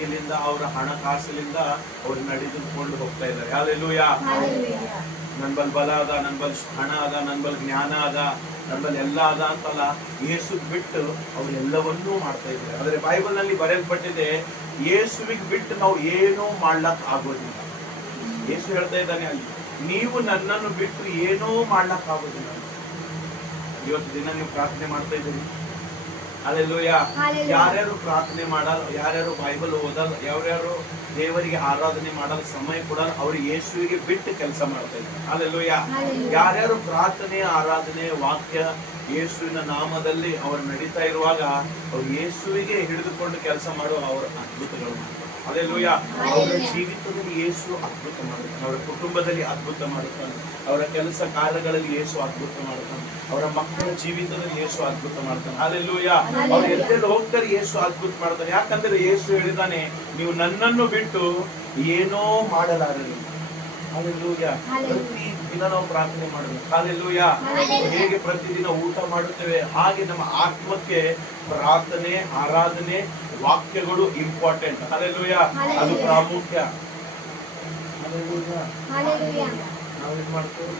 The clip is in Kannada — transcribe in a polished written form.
ಶಕ್ತಿಲಿಂದ ಅವರ ಹಣಕಾಸಿನಿಂದ ಅವ್ರು ನಡೆದುಕೊಂಡು ಹೋಗ್ತಾ ಇದ್ದಾರೆ. ಹಲ್ಲೆಲೂಯಾ. ನನ್ ಬಲ್ ಬಲ ಅದ, ನನ್ ಬಲ್ ಹಣ ಅದ, ನನ್ ಬಲ್ ಜ್ಞಾನ ಅದ, ನನ್ ಬಲ್ ಎಲ್ಲ ಅದ ಅಂತಲ್ಲ, ಯೇಸು ಬಿಟ್ಟು ಅವ್ರು ಎಲ್ಲವನ್ನೂ ಮಾಡ್ತಾ ಇದ್ದಾರೆ. ಆದ್ರೆ ಬೈಬಲ್ ನಲ್ಲಿ ಬರೆಯಲ್ಪಟ್ಟಿದೆ, ಯೇಸುವಿಗೆ ಬಿಟ್ಟು ನಾವು ಏನೂ ಮಾಡ್ಲಕ್ ಆಗೋದಿಲ್ಲ. ಯೇಸು ಹೇಳ್ತಾ ಇದ್ದಾನೆ ಅಲ್ಲಿ, ನೀವು ನನ್ನನ್ನು ಬಿಟ್ಟು ಏನೂ ಮಾಡ್ಲಕ್ ಆಗೋದಿಲ್ಲ. ಇವತ್ತು ದಿನ ನೀವು ಪ್ರಾರ್ಥನೆ ಮಾಡ್ತಾ ಇದ್ದೀರಿ. ಹಲ್ಲೆಲೂಯಾ. ಯಾರ್ಯಾರು ಪ್ರಾರ್ಥನೆ ಮಾಡಲ್ಲ, ಯಾರ್ಯಾರು ಬೈಬಲ್ ಓದಲ್ಲ, ಯಾರ್ಯಾರು ದೇವರಿಗೆ ಆರಾಧನೆ ಮಾಡಲು ಸಮಯ ಕೊಡಲ್ಲ, ಅವ್ರು ಯೇಸುವಿಗೆ ಬಿಟ್ಟು ಕೆಲಸ ಮಾಡ್ತಾ ಇದ್ದಾರೆ. ಹಲ್ಲೆಲೂಯಾ. ಯಾರ್ಯಾರು ಪ್ರಾರ್ಥನೆ, ಆರಾಧನೆ, ವಾಕ್ಯ ಯೇಸುವಿನ ನಾಮದಲ್ಲಿ ಅವರು ನಡೀತಾ ಇರುವಾಗ ಅವ್ರು ಯೇಸುವಿಗೆ ಹಿಡಿದುಕೊಂಡು ಕೆಲಸ ಮಾಡುವ ಅವರ ಅದ್ಭುತಗಳು ಮಾಡ್ತಾರೆ. ಹಲ್ಲೆಲೂಯಾ. ಅವರ ಜೀವಿತದಲ್ಲಿ ಯೇಸು ಅದ್ಭುತ ಮಾಡುತ್ತಾನೆ, ಅವರ ಕುಟುಂಬದಲ್ಲಿ ಅದ್ಭುತ ಮಾಡುತ್ತಾನೆ, ಅವರ ಕೆಲಸ ಕಾರ್ಯಗಳಲ್ಲಿ ಯೇಸು ಅದ್ಭುತ ಮಾಡುತ್ತಾನೆ, ಅವರ ಮಕ್ಕಳ ಜೀವಿತದಲ್ಲಿ ಯೇಸು ಅದ್ಭುತ ಮಾಡ್ತಾನೆ. ಹಲ್ಲೆಲೂಯಾ. ಅವ್ರು ಎಲ್ಲೆಲ್ಲಿ ಹೋಗ್ತಾರೆ ಯೇಸು ಅದ್ಭುತ ಮಾಡ್ತಾನೆ. ಯಾಕಂದ್ರೆ ಯೇಸು ಹೇಳಿದಾನೆ, ನೀವು ನನ್ನನ್ನು ಬಿಟ್ಟು ಏನೋ ಮಾಡಲಾರರು. ಹಲ್ಲೆಲೂಯಾ. ಪ್ರತಿ ದಿನ ನಾವು ಪ್ರಾರ್ಥನೆ ಮಾಡಬೇಕು. ಹಲ್ಲೆಲೂಯಾ. ಹೇಗೆ ಪ್ರತಿದಿನ ಊಟ ಮಾಡುತ್ತೇವೆ ಹಾಗೆ ನಮ್ಮ ಆತ್ಮಕ್ಕೆ ಪ್ರಾರ್ಥನೆ, ಆರಾಧನೆ, ವಾಕ್ಯಗಳು ಇಂಪಾರ್ಟೆಂಟ್. ಹಲ್ಲೆಲೂಯಾ. ಅದು ಪ್ರಾಮುಖ್ಯ. ಹಲ್ಲೆಲೂಯಾ. ನಾವೇನ್ ಮಾಡ್ತೇವೆ?